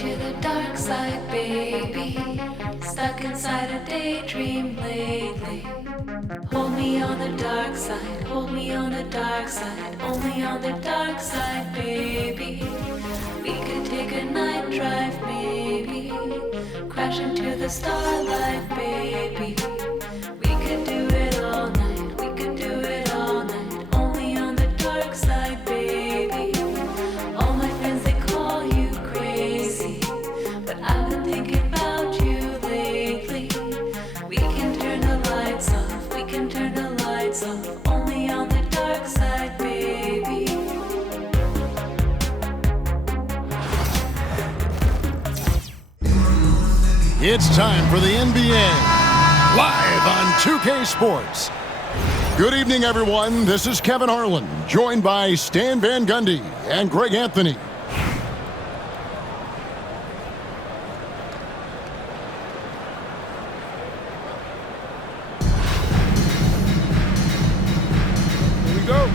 to the dark side, baby. Stuck inside a daydream lately. Hold me on the dark side, hold me on the dark side, only on the dark side, baby. We could take a night drive, maybe. Crash into the starlight, baby. We could do it all night, we could do it all night, only on the dark side, baby. All my friends, they call you crazy, but I've been thinking about you lately. We can turn the lights off, we can turn the lights off, only on the dark side, baby. It's time for the NBA, live on 2K Sports. Good evening, everyone. This is Kevin Harlan, joined by Stan Van Gundy and Greg Anthony. Here we go.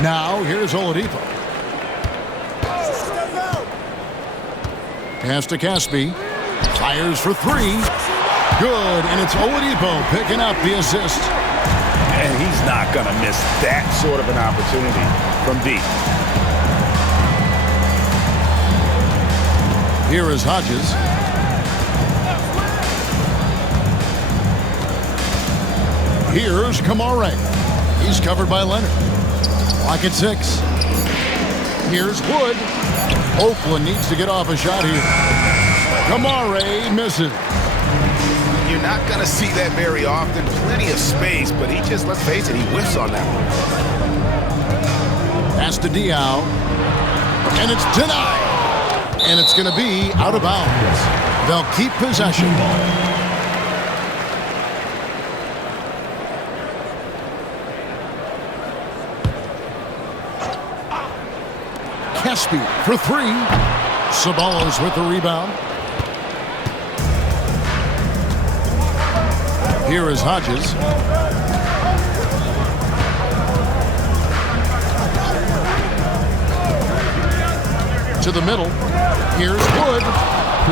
Now, here's Oladipo. Pass to Caspi. Fires for three. Good, and it's Oladipo picking up the assist. And he's not going to miss that sort of an opportunity from deep. Here is Hodges. Here's Kamare. He's covered by Leonard. Clock at 6. Here's Wood. Oakland needs to get off a shot here. Kamare misses. You're not going to see that very often. Plenty of space, but he just, let's face it, he whiffs on that one. Pass to Diaw. And it's denied. And it's going to be out of bounds. They'll keep possession. Caspi for three. Ceballos with the rebound. Here is Hodges. To the middle. Here's Wood.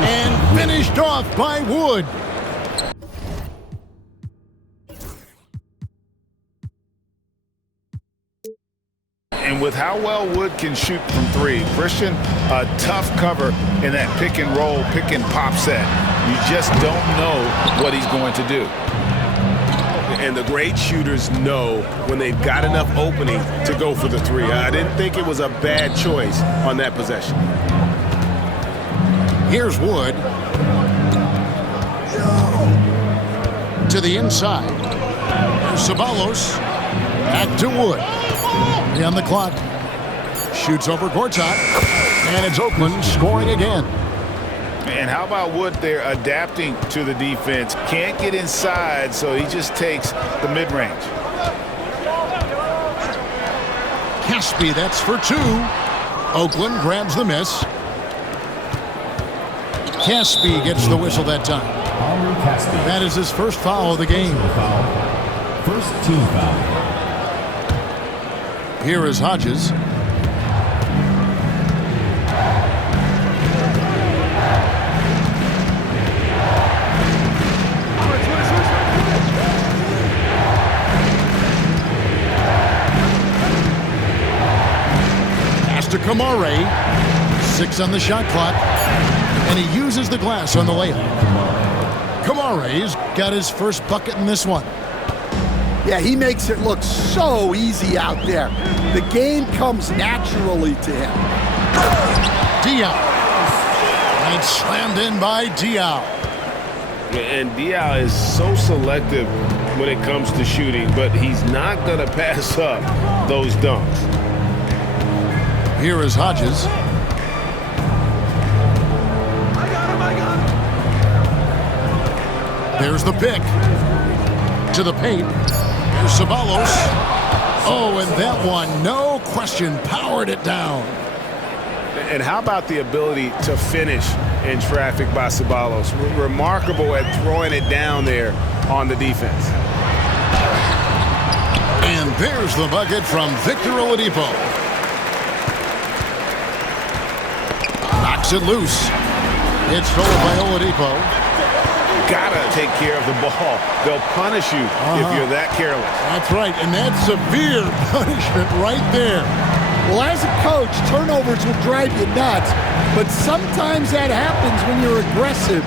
And finished off by Wood. And with how well Wood can shoot from three, Christian, a tough cover in that pick and roll, pick and pop set. You just don't know what he's going to do. And the great shooters know when they've got enough opening to go for the three. I didn't think it was a bad choice on that possession. Here's Wood. To the inside. Here's Ceballos. Back to Wood. On the clock. Shoots over Gortat. And it's Oakland scoring again. And how about Wood there adapting to the defense? Can't get inside, so he just takes the mid-range. Caspi, that's for two. Oakland grabs the miss. Caspi gets the whistle that time. That is his first foul of the game. First team foul. Here is Hodges. Pass to Kamare. 6 on the shot clock. And he uses the glass on the layup. Kamare's got his first bucket in this one. Yeah, he makes it look so easy out there. The game comes naturally to him. Diaw. And slammed in by Diaw. And Diaw is so selective when it comes to shooting, but he's not going to pass up those dunks. Here is Hodges. There's the pick. To the paint. Here's Ceballos. Oh, and that one, no question, powered it down. And how about the ability to finish in traffic by Ceballos? Remarkable at throwing it down there on the defense. And there's the bucket from Victor Oladipo. Knocks it loose. It's stolen by Oladipo. Gotta take care of the ball. They'll punish you if you're that careless. That's right, and that's severe punishment right there. Well, as a coach, turnovers will drive you nuts, but sometimes that happens when you're aggressive.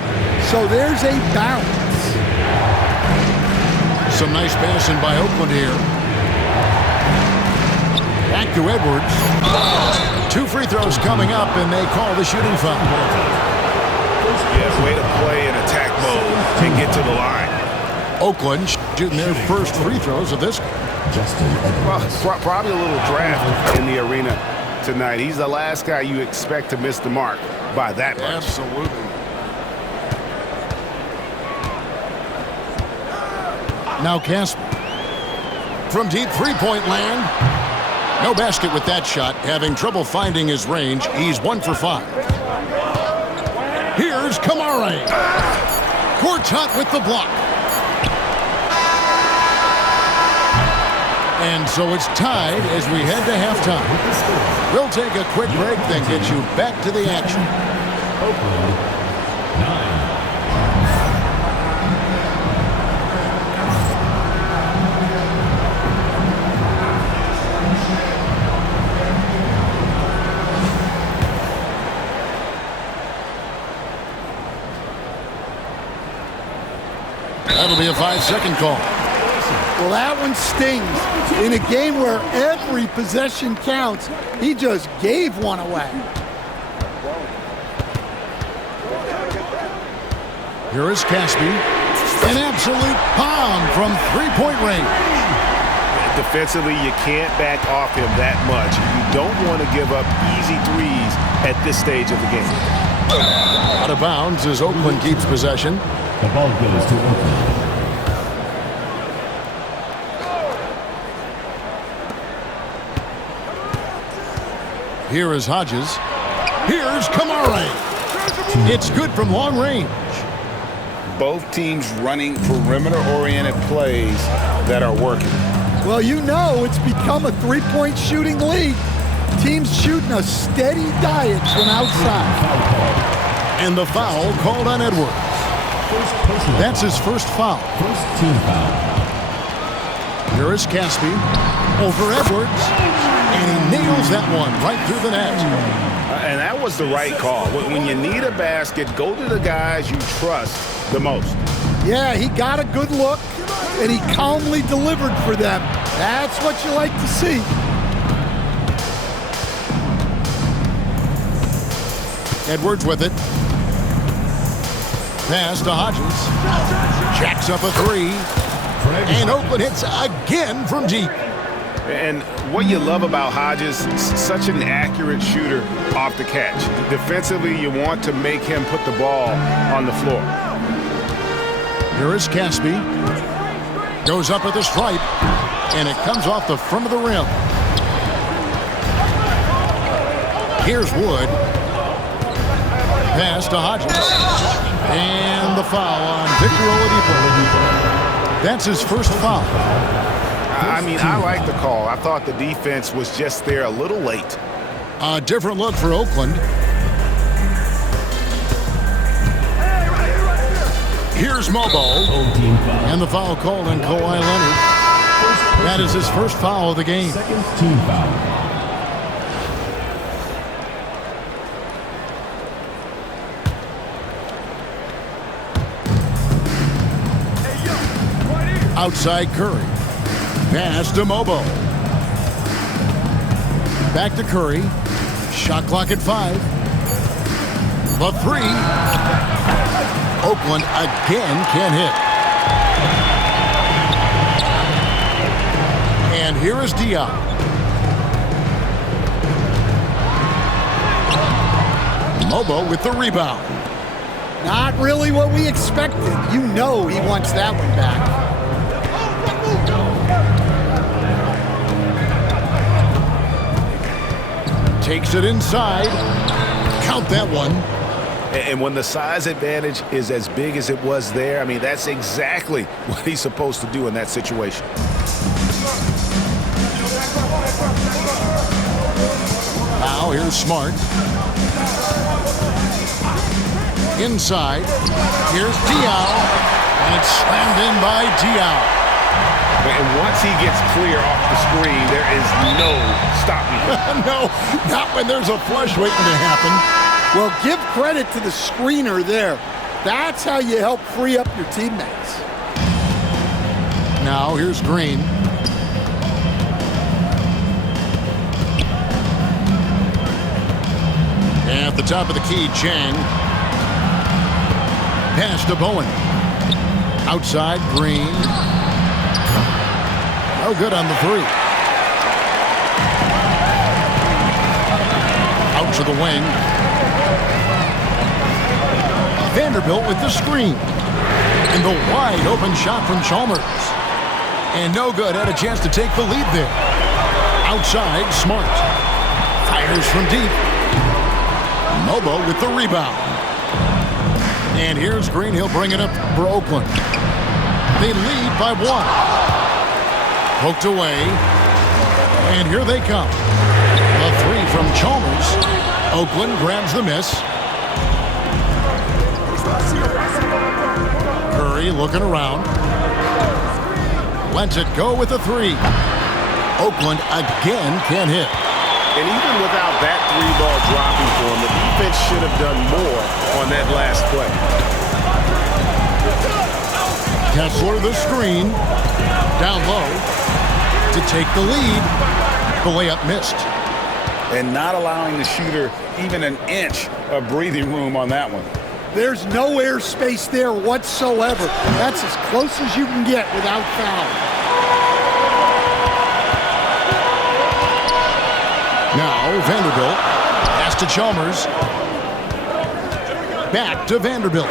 So there's a balance. Some nice passing by Oakland here. Back to Edwards. 2 free throws coming up, and they call the shooting foul. Yeah, way to play in attack mode and get to the line. Oakland shooting their first free throws of this. Well, probably a little draft in the arena tonight. He's the last guy you expect to miss the mark by that much. Absolutely. Now Casper. From deep three-point land. No basket with that shot. Having trouble finding his range. He's 1 for 5. Here's Kamare. Gortat with the block. And so it's tied as we head to halftime. We'll take a quick break, then get you back to the action. Oakland, 9. That'll be a 5-second call. Well, that one stings. In a game where every possession counts, he just gave one away. Here is Caspi. An absolute bomb from three-point range. Defensively, you can't back off him that much. You don't want to give up easy threes at this stage of the game. Out of bounds as Oakland keeps possession. The ball goes to Oakland. Here is Hodges. Here's Kamare. It's good from long range. Both teams running perimeter-oriented plays that are working. Well, you know it's become a three-point shooting league. Teams shooting a steady diet from outside. And the foul called on Edwards. That's his first foul. First team foul. Here is Caspi over Edwards. And he nails that one right through the net. And that was the right call. When you need a basket, go to the guys you trust the most. Yeah, he got a good look, and he calmly delivered for them. That's what you like to see. Edwards with it. Pass to Hodges. Jacks up a three. And Oakland hits again from deep. And what you love about Hodges, such an accurate shooter off the catch. Defensively, you want to make him put the ball on the floor. Here is Caspi. Goes up at the stripe. And it comes off the front of the rim. Here's Wood. Pass to Hodges. And the foul on Victor Oladipo. That's his first foul. I mean, I like the call. I thought the defense was just there a little late. A different look for Oakland. Here's Mobo. And the foul called on Kawhi Leonard. That is his first foul of the game. Second team foul. Outside Curry. Pass to Mobo. Back to Curry. Shot clock at 5. The three. Oakland again can't hit. And here is Diop. Mobo with the rebound. Not really what we expected. You know he wants that one back. Takes it inside. Count that one. And when the size advantage is as big as it was there, I mean, that's exactly what he's supposed to do in that situation. here's Smart. Inside. Here's Diaw. And it's slammed in by Diaw. And once he gets clear off the screen, there is no stopping him. No, not when there's a flush waiting to happen. Well, give credit to the screener there. That's how you help free up your teammates. Now here's Green. At the top of the key, Chang. Pass to Bowen. Outside, Green. No good on the three. Out to the wing. Vanderbilt with the screen. And the wide open shot from Chalmers. And no good. Had a chance to take the lead there. Outside, Smart. Fires from deep. Mobo with the rebound. And here's Green. He'll bring it up for Oakland. They lead by 1. Poked away, and here they come. The three from Chalmers. Oakland grabs the miss. Curry looking around. Lets it go with the three. Oakland again can't hit. And even without that three ball dropping for him, the defense should have done more on that last play. Kessler the screen. Down low. To take the lead. The layup missed. And not allowing the shooter even an inch of breathing room on that one. There's no air space there whatsoever. That's as close as you can get without foul. Now Vanderbilt. Pass to Chalmers. Back to Vanderbilt.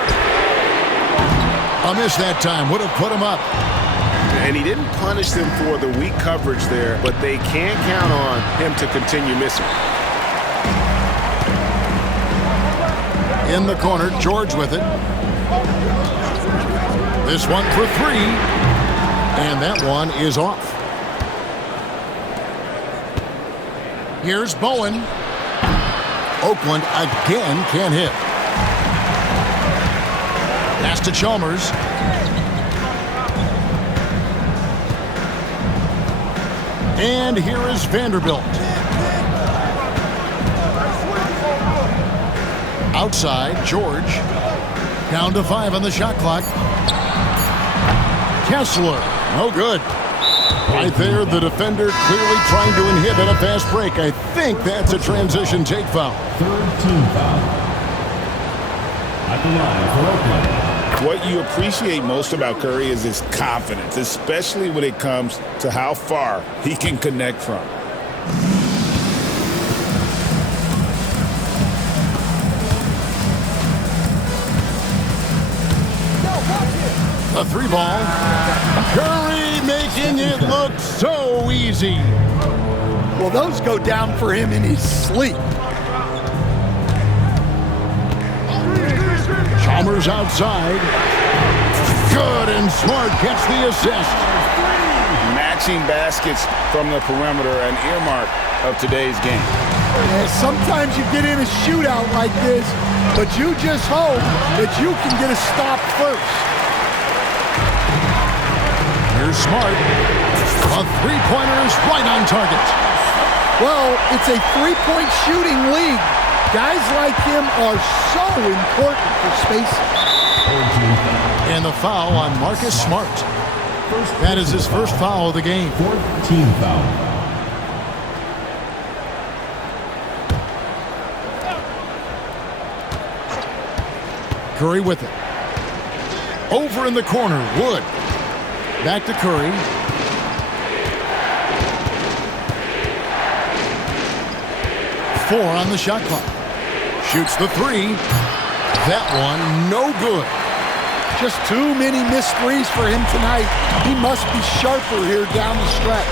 A miss that time. Would have put him up. And he didn't punish them for the weak coverage there, but they can't count on him to continue missing. In the corner, George with it. This one for three. And that one is off. Here's Bowen. Oakland again can't hit. Pass to Chalmers. And here is Vanderbilt. Outside, George. Down to 5 on the shot clock. Kessler, no good. Right there, the defender clearly trying to inhibit a fast break. I think that's a transition take foul. Third team foul. At the line for Oakland. What you appreciate most about Curry is his confidence, especially when it comes to how far he can connect from. A three ball. Curry making it look so easy. Well, those go down for him in his sleep. Chalmers outside. Good, and Smart gets the assist. Matching baskets from the perimeter, an earmark of today's game. Yeah, sometimes you get in a shootout like this, but you just hope that you can get a stop first. Here's Smart. A three-pointer is right on target. Well, it's a three-point shooting league. Guys like him are so important for spacing. And the foul on Marcus Smart. That is his first foul of the game. Fourth team foul. Curry with it. Over in the corner, Wood. Back to Curry. Four on the shot clock. Shoots the three. That one, no good. Just too many missed threes for him tonight. He must be sharper here down the stretch.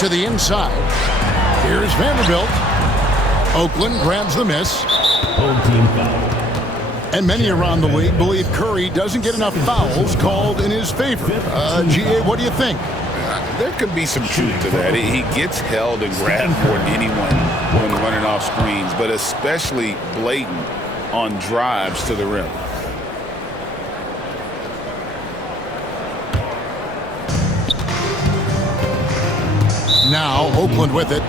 To the inside. Here's Vanderbilt. Oakland grabs the miss. Full team foul. And many around the league believe Curry doesn't get enough fouls called in his favor. GA, what do you think? There could be some truth to that. He gets held and grabbed more than anyone when running off screens, but especially blatant on drives to the rim. Now Oakland with it.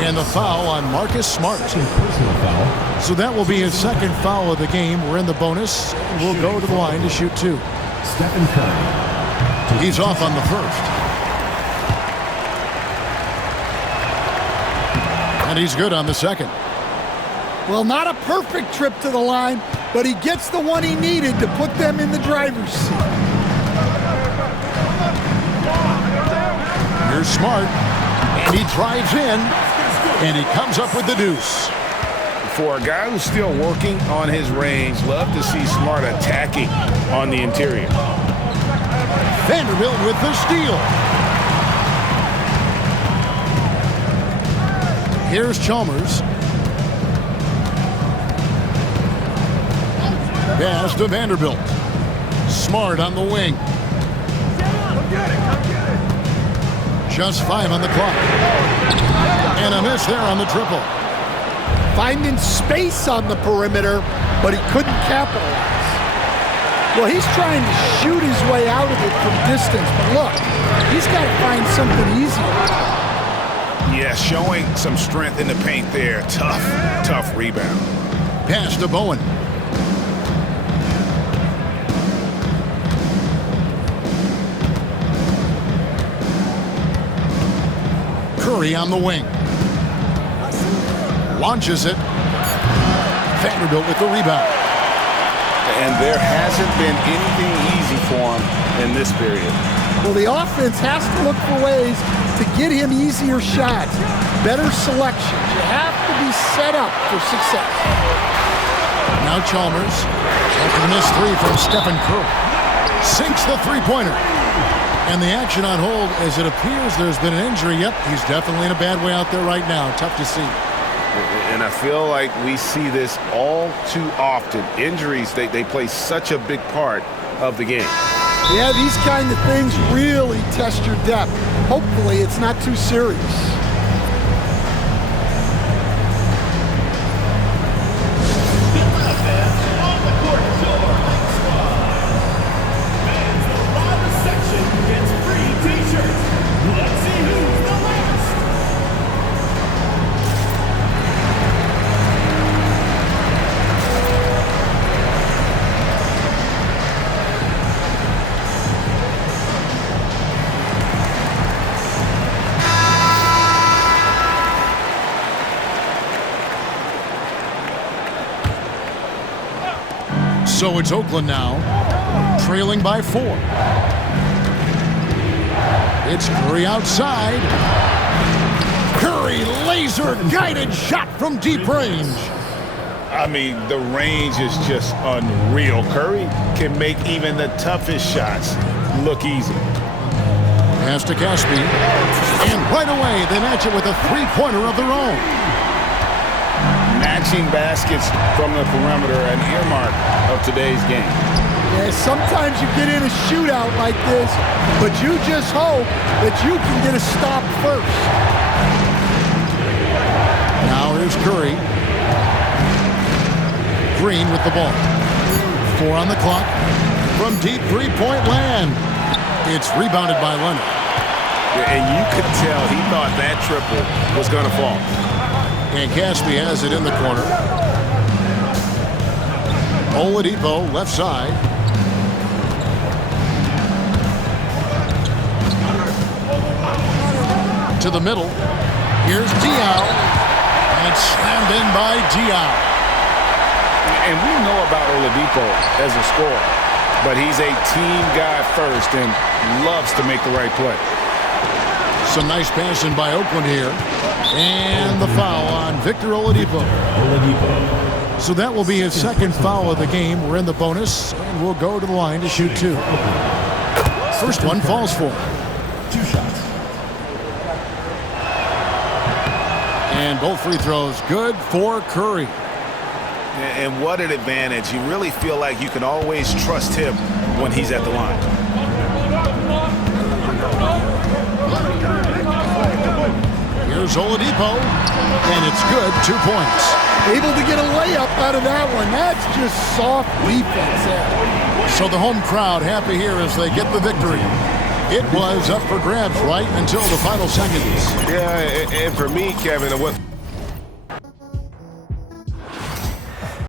And the foul on Marcus Smart. Personal foul. So that will be his second foul of the game. We're in the bonus. We'll go to the line to shoot 2. Stephen Curry. He's off on the first. And he's good on the second. Well, not a perfect trip to the line, but he gets the one he needed to put them in the driver's seat. Here's Smart. And he drives in. And he comes up with the deuce. For a guy who's still working on his range, love to see Smart attacking on the interior. Vanderbilt with the steal. Here's Chalmers. Pass to Vanderbilt. Smart on the wing. Just 5 on the clock. And a miss there on the triple. Finding space on the perimeter, but he couldn't capitalize. Well, he's trying to shoot his way out of it from distance, but look, he's got to find something easier. Yeah, showing some strength in the paint there. Tough rebound. Pass to Bowen. Curry on the wing. Launches it. Vanderbilt with the rebound. And there hasn't been anything easy for him in this period. Well, the offense has to look for ways to get him easier shots, better selections. You have to be set up for success. Now Chalmers. After the missed 3 from Stephen Curry. Sinks the three-pointer. And the action on hold as it appears there's been an injury. Yep, he's definitely in a bad way out there right now. Tough to see. And I feel like we see this all too often. Injuries, they play such a big part of the game. Yeah, these kind of things really test your depth. Hopefully it's not too serious. So it's Oakland now, trailing by 4. It's Curry outside. Curry laser-guided shot from deep range. I mean, the range is just unreal. Curry can make even the toughest shots look easy. Pass to Caspi. And right away, they match it with a three-pointer of their own. Matching baskets from the perimeter, an earmark of today's game. Yeah, sometimes you get in a shootout like this, but you just hope that you can get a stop first. Now here's Curry. Green with the ball. 4 on the clock. From deep three-point land. It's rebounded by Leonard. And you could tell he thought that triple was going to fall. And Caspi has it in the corner. Oladipo, left side. To the middle. Here's Diaw. And it's slammed in by Diaw. And we know about Oladipo as a scorer, but he's a team guy first and loves to make the right play. Some nice passing by Oakland here. And the foul on Victor Oladipo. So that will be his second foul of the game. We're in the bonus, and we'll go to the line to shoot 2. First one falls for him. 2 shots. And both free throws good for Curry. And what an advantage. You really feel like you can always trust him when he's at the line. Here's Oladipo, and it's good, 2 points. Able to get a layup out of that one. That's just soft defense there. So the home crowd happy here as they get the victory. It was up for grabs right until the final seconds. Yeah, and for me, Kevin, what